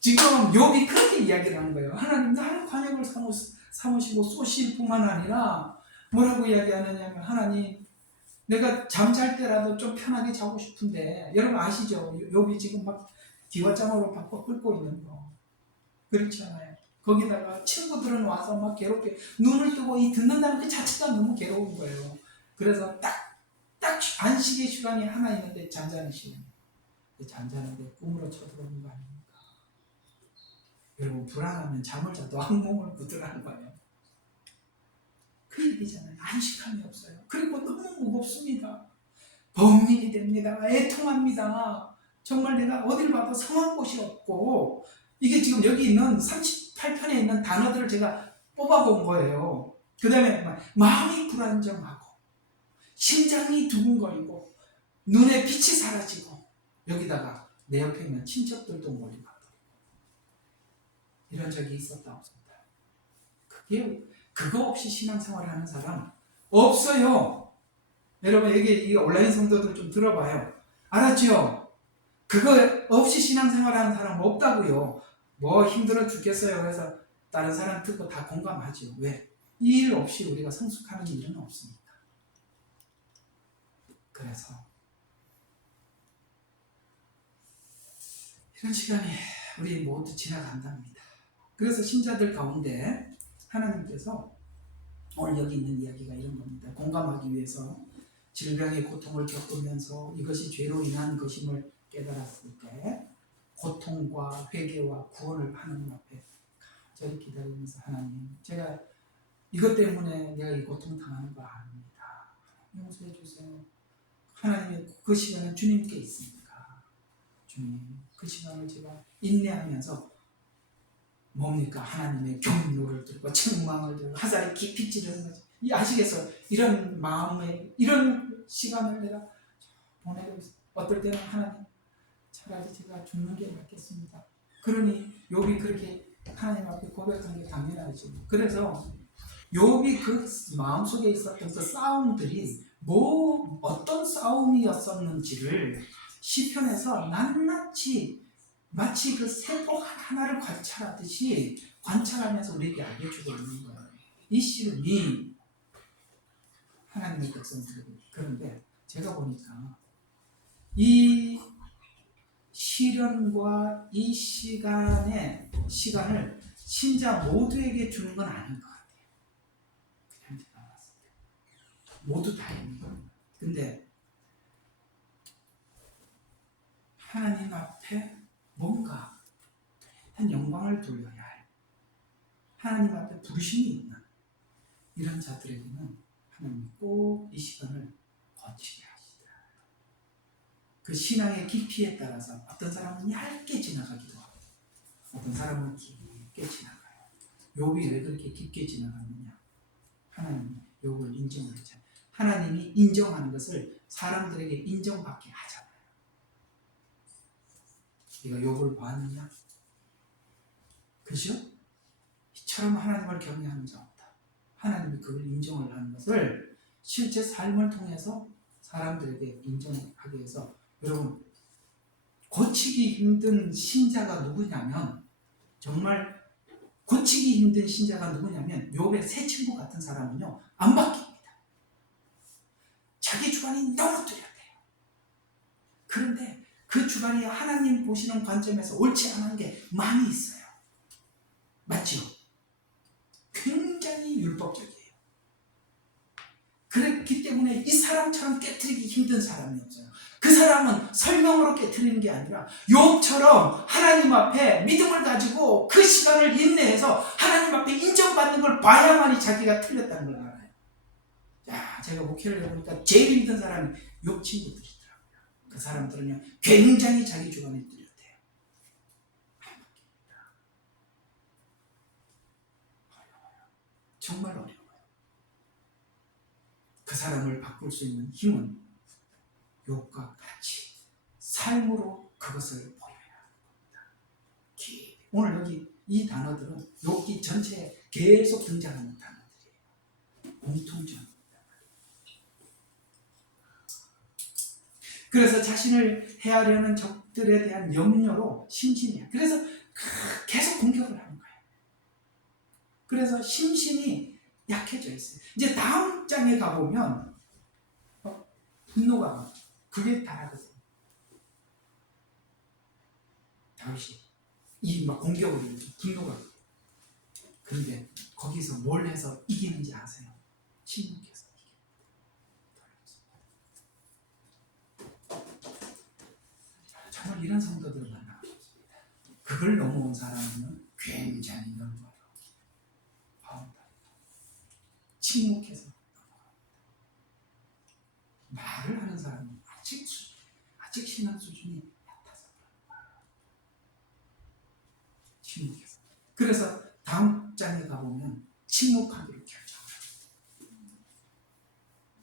지금 욥이 그렇게 이야기를 하는 거예요. 하나님 나를 관역을 삼으시고 쏘실 뿐만 아니라 뭐라고 이야기하느냐면, 하나님 내가 잠잘 때라도 좀 편하게 자고 싶은데, 여러분 아시죠? 욥이 지금 막 기와장으로 바꿔 끓고 있는 거 그렇지 않아요? 거기다가 친구들은 와서 막 괴롭게 눈을 뜨고 이 듣는다는 그 자체가 너무 괴로운 거예요. 그래서 딱 안식의 시간이 하나 있는데 잠자는 시간. 잠자는데 꿈으로 쳐들어오는 거 아닙니까? 여러분 불안하면 잠을 자도 악몽을 꾸더라는 거예요. 그 얘기잖아요. 안식함이 없어요. 그리고 너무 무겁습니다. 범민이 됩니다. 애통합니다. 정말 내가 어딜 봐도 성한 곳이 없고, 이게 지금 여기 있는 38편에 있는 단어들을 제가 뽑아본 거예요. 그 다음에 마음이 불안정하고 심장이 두근거리고 눈에 빛이 사라지고, 여기다가 내 옆에 있는 친척들도 멀리 가고, 이런 적이 있었다 없었다. 그거 없이 신앙생활을 하는 사람 없어요. 여러분 여기 온라인 성도들 좀 들어봐요. 알았죠? 그거 없이 신앙생활하는 사람 없다고요. 뭐 힘들어 죽겠어요. 그래서 다른 사람 듣고 다 공감하죠. 왜? 이 일 없이 우리가 성숙하는 일은 없으니까. 그래서 이런 시간이 우리 모두 지나간답니다. 그래서 신자들 가운데 하나님께서 오늘 여기 있는 이야기가 이런 겁니다. 공감하기 위해서 질병의 고통을 겪으면서 이것이 죄로 인한 것임을 깨달았을 때 고통과 회개와 구원을 하나님 앞에 간절히 기다리면서, 하나님 제가 이것 때문에 내가 이 고통 당하는 거 아닙니다. 용서해 주세요. 하나님의 그 시간은 주님께 있으니까 주님 그 시간을 제가 인내하면서 뭡니까? 하나님의 경로를 들고 책망을 들고 화살이 깊이 찌르는 거지. 아시겠어요? 이런 마음에 이런 시간을 내가 보내고 있어요. 어떨 때는 하나님 차라리 제가 죽는 게 낫겠습니다. 그러니 욥이 그렇게 하나님 앞에 고백한 게 당연하죠. 그래서 욥이 그 마음속에 있었던 그 싸움들이 어떤 싸움이었었는지를 시편에서 낱낱이 마치 그 세포 하나를 관찰하듯이 관찰하면서 우리에게 알려주고 있는 거예요. 이 씨름이 하나님의 백성들에게. 그런데 제가 보니까 이 시련과 이 시간을 신자 모두에게 주는 건 아닌 것 같아요. 그냥 제가 봤을 때 모두 다 있는 거예요. 근데 하나님 앞에 뭔가 한 영광을 돌려야 할, 하나님 앞에 부르심이 있는 이런 자들에게는 하나님이 꼭 이 시간을 거치게 하시더라. 그 신앙의 깊이에 따라서 어떤 사람은 얇게 지나가기도 하고 어떤 사람은 깊게 지나가요. 욥이 왜 그렇게 깊게 지나갔느냐? 하나님이 욥을 인정을 했잖아요. 하나님이 인정하는 것을 사람들에게 인정받게 하잖아요. 네가 욥을 봤느냐? 그죠? 이처럼 하나님을 경외하는 자 없다. 하나님이 그걸 인정을 하는 것을 실제 삶을 통해서 사람들에게 인정하기 위해서, 여러분 고치기 힘든 신자가 누구냐면, 정말 고치기 힘든 신자가 누구냐면 욥의 새 친구 같은 사람은요 안 바뀝니다. 자기 주관이 너무 뚜렷해요. 그런데 그 주관이 하나님 보시는 관점에서 옳지 않은 게 많이 있어요. 맞죠? 굉장히 율법적이에요. 그렇기 때문에 이 사람 사람처럼 깨트리기 힘든 사람이 없어요. 그 사람은 설명으로 깨트리는 게 아니라 욥처럼 하나님 앞에 믿음을 가지고 그 시간을 인내해서 하나님 앞에 인정받는 걸 봐야만이 자기가 틀렸다는 걸 알아요. 야, 제가 목회를 해보니까 제일 힘든 사람이 욥 친구들이더라고요. 그 사람들은 굉장히 자기 주관에 뚜렷해요. 정말 어려워요. 그 사람을 바꿀 수 있는 힘은 욥과 같이 삶으로 그것을 보여야 합니다. 오늘 여기 이 단어들은 욥기 전체에 계속 등장하는 단어들이에요. 공통점입니다. 그래서 자신을 해하려는 적들에 대한 염려로 심신이에요. 그래서 계속 공격을 하는 거예요. 그래서 심신이 약해져 있어요. 이제 다음 장에 가보면 분노가 그게 다르거든요. 다윗이 이 막 공격을 해요. 분노가. 그런데 거기서 뭘 해서 이기는지 아세요? 침묵해서 이깁니다. 정말 이런 성도들을 만나고 싶습니다. 그걸 넘어온 사람은 굉장히 넓어요. 침묵해서 말을 하는 사람은 아직 신앙 수준이 얕아서 그런 거예요. 침묵해서. 그래서 다음 장에 가보면 침묵하기로 결정해요.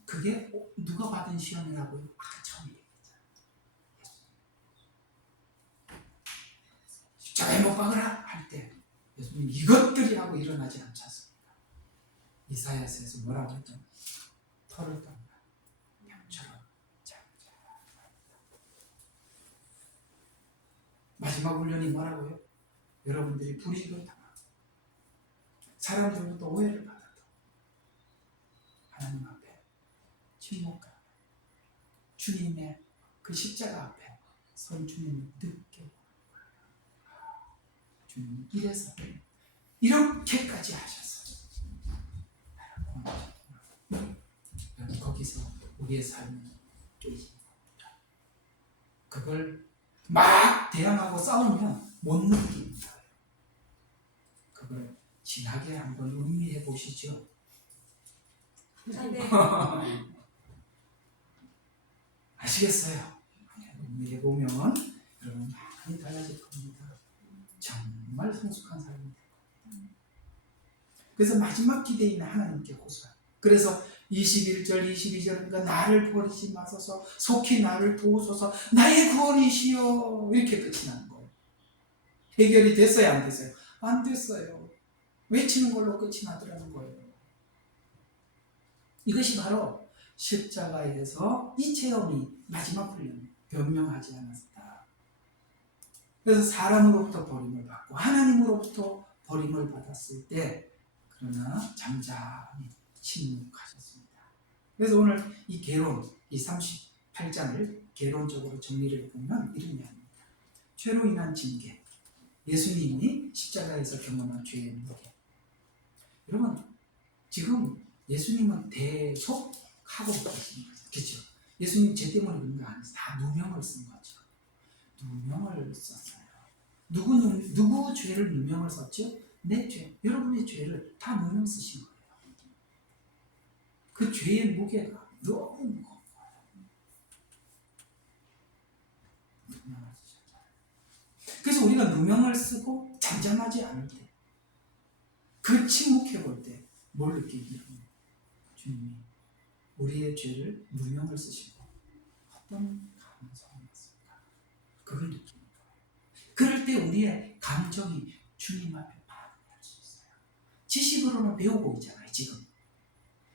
그게 누가 받은 시험이라고요? 아까 처음 얘기했잖아요. 십자가에 못 박으라 할 때 예수님 이것들이 하고 일어나지 않지 않습니까? 이사야서에서 뭐라고 했죠? 털을 깎는 병처럼 잠잠합니다. 마지막 훈련이 뭐라고요? 여러분들이 불이익을 당하고 사람들로부터 오해를 받아도 하나님 앞에 침묵하고 주님의 그 십자가 앞에 선 주님을 늦게 주님이 이래서 이렇게까지 하셨어요. 거기서 우리의 삶이 깨집니다. 그걸 막 대항하고 싸우면 못 느낍니다. 그걸 진하게 한번 음미해 보시죠. 네. 아시겠어요? 음미해 보면 여러분 많이 달라질 겁니다. 정말 성숙한 삶이 될 겁니다. 그래서 마지막 기대인은 하나님께 호소해요. 그래서 21절, 22절이니까 나를 버리지 마소서, 속히 나를 도우소서, 나의 구원이시여. 이렇게 끝이 나는 거예요. 해결이 됐어요, 안 됐어요? 안 됐어요. 외치는 걸로 끝이 나더라는 거예요. 이것이 바로 십자가에서 이 체험이 마지막 훈련, 변명하지 않았다. 그래서 사람으로부터 버림을 받고 하나님으로부터 버림을 받았을 때 그러나 잠잠히 침묵하셨습니다. 그래서 오늘 이 개론, 이 38장을 개론적으로 정리를 해보면 이런 이야기입니다. 죄로 인한 징계, 예수님이 십자가에서 경험한 죄의 무게. 여러분, 지금 예수님은 계속 하고 계신 거죠. 그렇죠? 예수님 죄 때문에 그런 거 아니에요. 다 누명을 쓴 거죠. 누명을 썼어요. 누구 죄를 누명을 썼죠? 내 죄, 여러분의 죄를 다 누명 쓰신 거예요. 그 죄의 무게가 너무 무거운 거예요. 누명을 쓰셨잖아요. 그래서 우리가 누명을 쓰고 잠잠하지 않을 때, 그 침묵해 볼 때 뭘 느끼기로 합니까? 주님이 우리의 죄를 누명을 쓰시고 어떤 감성이었을까? 그걸 느끼는 거예요. 그럴 때 우리의 감정이 주님 앞에 반응할 수 있어요. 지식으로는 배우고 있잖아요, 지금.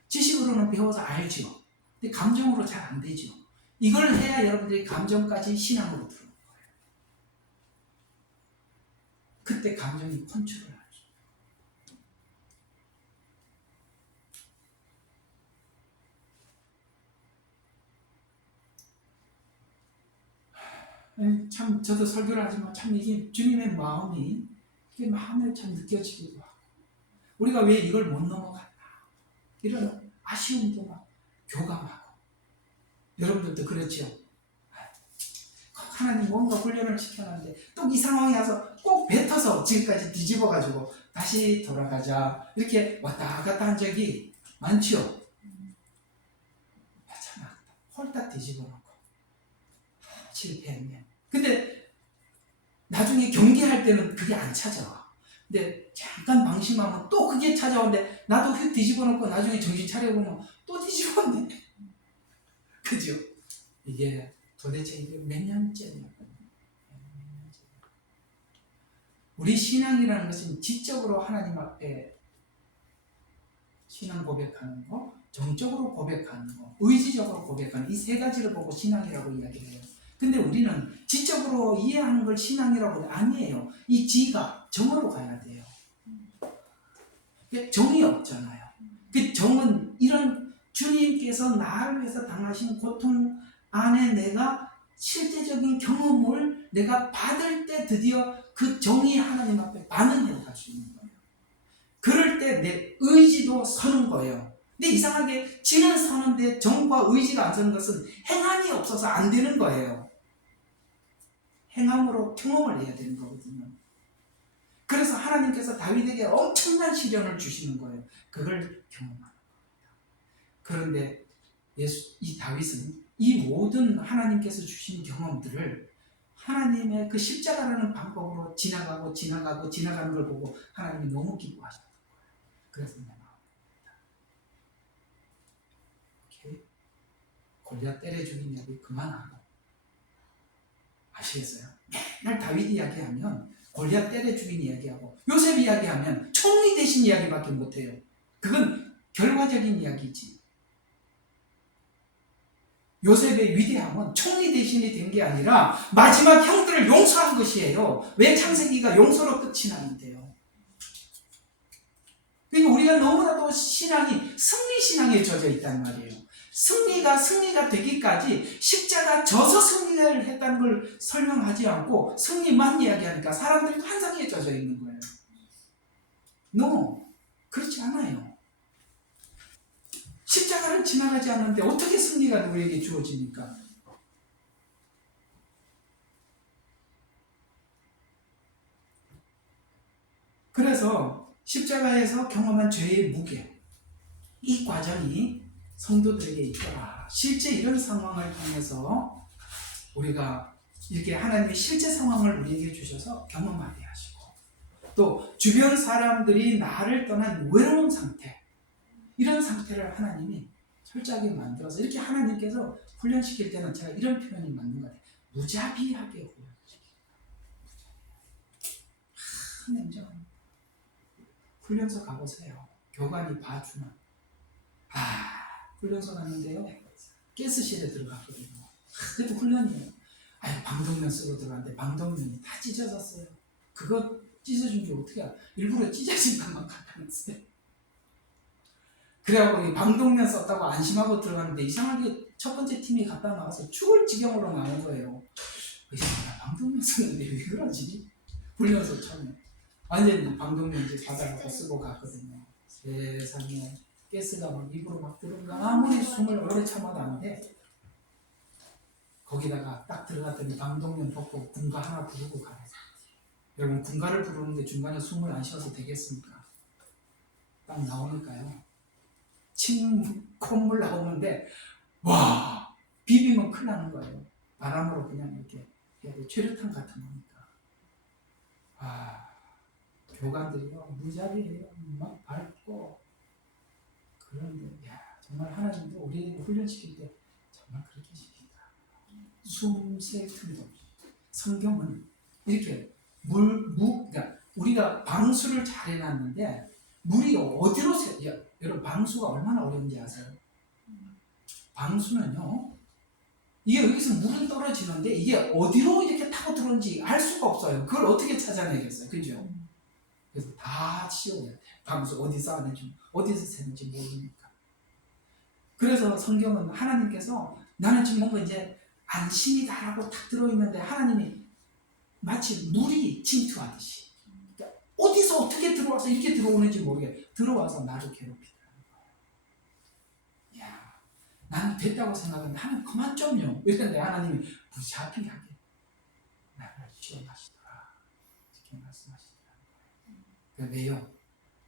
지식으로는 배워서 알죠. 근데 감정으로 잘 안 되죠. 이걸 해야 여러분들이 감정까지 신앙으로 들어오는 거예요. 그때 감정이 컨트롤을 하죠. 참 저도 설교를 하지만 참 이게 주님의 마음이 이게 마음에 참 느껴지기도 하고 우리가 왜 이걸 못 넘어갔나 이런 아쉬움도 막 교감하고 여러분들도 그렇죠? 하나님 뭔가 훈련을 시켜놨는데 또 이 상황에 와서 꼭 뱉어서 지금까지 뒤집어가지고 다시 돌아가자 이렇게 왔다 갔다 한 적이 많죠? 참 홀딱 뒤집어놓고 실패했네. 근데 나중에 경계할 때는 그게 안 찾아와. 근데 잠깐 방심하면 또 그게 찾아오는데 나도 휙 뒤집어놓고 나중에 정신 차려보면 또 뒤집었네. 그죠? 이게 도대체 이게 몇 년째냐? 우리 신앙이라는 것은 지적으로 하나님 앞에 신앙 고백하는 거, 정적으로 고백하는 거, 의지적으로 고백하는 이 세 가지를 보고 신앙이라고 이야기를 해요. 근데 우리는 지적으로 이해하는 걸 신앙이라고 아니에요. 이 지가 정으로 가야 돼요. 정이 없잖아요. 그 정은 이런 주님께서 나를 위해서 당하신 고통 안에 내가 실제적인 경험을 내가 받을 때 드디어 그 정이 하나님 앞에 반응해 갈 수 있는 거예요. 그럴 때 내 의지도 서는 거예요. 근데 이상하게 지는 서는데 정과 의지가 안 서는 것은 행함이 없어서 안 되는 거예요. 행함으로 경험을 해야 되는 거거든요. 그래서 하나님께서 다윗에게 엄청난 시련을 주시는 거예요. 그걸 경험하는 겁니다. 그런데 이 다윗은 이 모든 하나님께서 주신 경험들을 하나님의 그 십자가라는 방법으로 지나가는 걸 보고 하나님이 너무 기뻐하셨던 거예요. 그래서 내가 이렇게 골리앗 때려 죽인 이야기 그만하고, 아시겠어요? 맨날 다윗 이야기하면 골리앗 때려 죽인 이야기하고 요셉 이야기하면 총리 대신 이야기밖에 못해요. 그건 결과적인 이야기지. 요셉의 위대함은 총리 대신이 된 게 아니라 마지막 형들을 용서한 것이에요. 왜 창세기가 용서로 끝이 나는데요? 그러니까 우리가 너무나도 신앙이 승리신앙에 젖어 있단 말이에요. 승리가 되기까지 십자가 져서 승리를 했다는 걸 설명하지 않고 승리만 이야기하니까 사람들이 환상에 젖어 있는 거예요. No, 그렇지 않아요. 십자가를 지나가지 않는데 어떻게 승리가 우리에게 주어집니까? 그래서 십자가에서 경험한 죄의 무게, 이 과정이 성도들에게 있더라. 실제 이런 상황을 통해서 우리가 이렇게 하나님의 실제 상황을 우리에게 주셔서 경험하게 하시고, 또 주변 사람들이 나를 떠난 외로운 상태, 이런 상태를 하나님이 철저하게 만들어서 이렇게 하나님께서 훈련시킬 때는 제가 이런 표현이 맞는 것 같아요. 무자비하게 훈련시킵니다. 냉정합니다. 훈련소 가보세요. 교관이 봐주는. 훈련소 갔는데요. 가스실에 들어갔거든요. 그것도 훈련이에요. 방독면 쓰고 들어갔는데 방독면이 다 찢어졌어요. 그거 찢어준 게 어떻게 알아? 일부러 찢어진 것만 갖다 놨어요. 그래갖고 방독면 썼다고 안심하고 들어갔는데 이상하게 첫 번째 팀이 갔다 나와서 죽을 지경으로 나온 거예요. 방독면 썼는데 왜 그러지? 훈련소 처음에 완전히 방독면 이제 받아갖고 쓰고 갔거든요. 세상에 가스가 막 입으로 막 들어오니까 아무리 숨을 오래 참아도 안 돼. 거기다가 딱 들어갔더니 방독면 벗고 군가 하나 부르고 가요. 여러분, 군가를 부르는데 중간에 숨을 안 쉬어도 되겠습니까? 딱 나오니까요, 콧물 나오는데 와, 비비면 큰일 나는 거예요. 바람으로 그냥 이렇게 최루탄 같은 거니까. 교관들이요, 무자비해요. 막 밟고. 그런데 정말 하나님도 우리에게 훈련시킬 때 정말 그렇게 시킨다. 숨 쉴 틈도 없이. 성경은 이렇게 그러니까 우리가 방수를 잘 해놨는데 물이 어디로 여러분, 방수가 얼마나 어려운지 아세요? 방수는요, 이게 여기서 물은 떨어지는데 이게 어디로 이렇게 타고 들어오는지 알 수가 없어요. 그걸 어떻게 찾아내겠어요? 그죠? 그래서 다 치워야 돼요. 방수 어디서 하는지, 어디서 새는지 모르니까. 그래서 성경은 하나님께서 나는 지금 뭔가 이제 안심이다라고 탁 들어있는데 하나님이 마치 물이 침투하듯이, 그러니까 어디서 어떻게 들어와서 이렇게 들어오는지 모르게 들어와서 나를 괴롭히더라는 거예요. 나는 됐다고 생각하는데 하나님 그만 좀요. 이랬는데 하나님이 무자비하게 나를 시험하시더라. 이렇게 말씀하시더라는 거예요. 그러니까 왜요?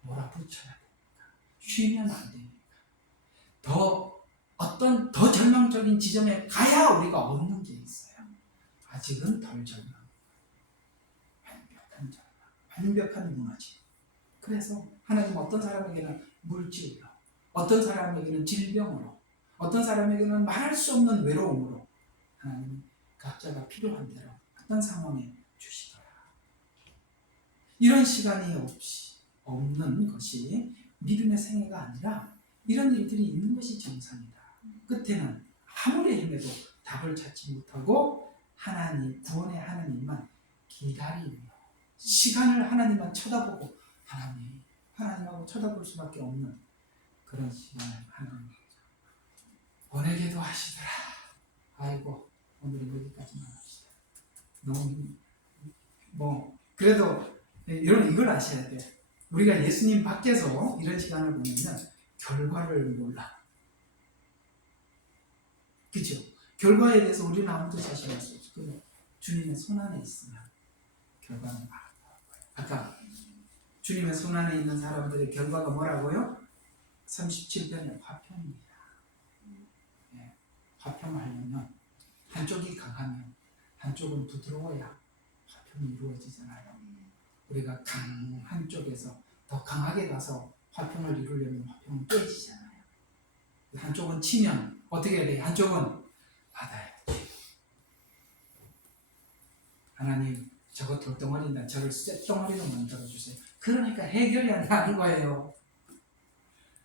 몰아붙여야 됩니까? 쉬면 안 됩니까? 어떤 더 절망적인 지점에 가야 우리가 얻는 게 있어요. 아직은 덜 절망. 완벽한 절망. 완벽한 무너짐. 그래서 하나님 어떤 사람에게는 물질로, 어떤 사람에게는 질병으로, 어떤 사람에게는 말할 수 없는 외로움으로 하나님 각자가 필요한 대로 어떤 상황에 주시더라. 이런 시간이 없는 것이 믿음의 생애가 아니라 이런 일들이 있는 것이 정상이다. 끝에는 아무리 헤매도 답을 찾지 못하고 하나님, 구원의 하나님만 기다리며 시간을 하나님만 쳐다보고 하나님하고 쳐다볼 수밖에 없는 그런 시간을 하나님 보내게도 하시더라. 아이고, 오늘은 여기까지만 합시다. 너무 그래도 이걸 아셔야 돼. 우리가 예수님 밖에서 이런 시간을 보내면 결과를 몰라. 그죠? 결과에 대해서 우리는 아무도 자신할 수 없어. 그죠? 주님의 손 안에 있으면 결과는 아름다운 거예요. 아까 주님의 손 안에 있는 사람들의 결과가 뭐라고요? 37편의 화평입니다. 네, 화평하려면 한쪽이 강하면 한쪽은 부드러워야 화평이 이루어지잖아요. 우리가 강한 쪽에서 더 강하게 가서 화평을 이루려면 화평은 깨지잖아요. 한쪽은 치면 어떻게 해야 돼? 한쪽은 받아야지. 하나님, 저거 돌덩어리인데 저를 쇳덩어리로 만들어주세요. 그러니까 해결이 안 되는 거예요.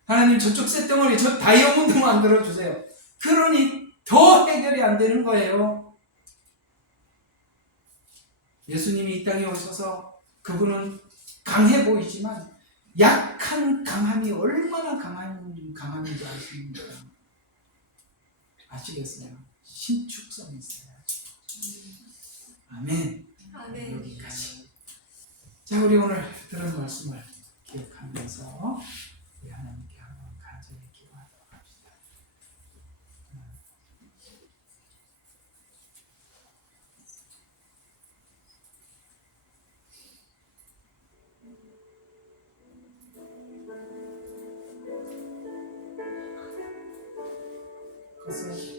하나님, 저쪽 쇳덩어리, 저 다이아몬드 만들어주세요. 그러니 더 해결이 안 되는 거예요. 예수님이 이 땅에 오셔서 그분은 강해 보이지만 약한 강함이 얼마나 강함인지 아십니까? 아시겠어요? 신축성이 있어야지. 아멘. 아멘. 여기까지. 자, 우리 오늘 들은 말씀을 기억하면서 우리 하나님께 한번 간절히 기도하도록 합시다. 그것은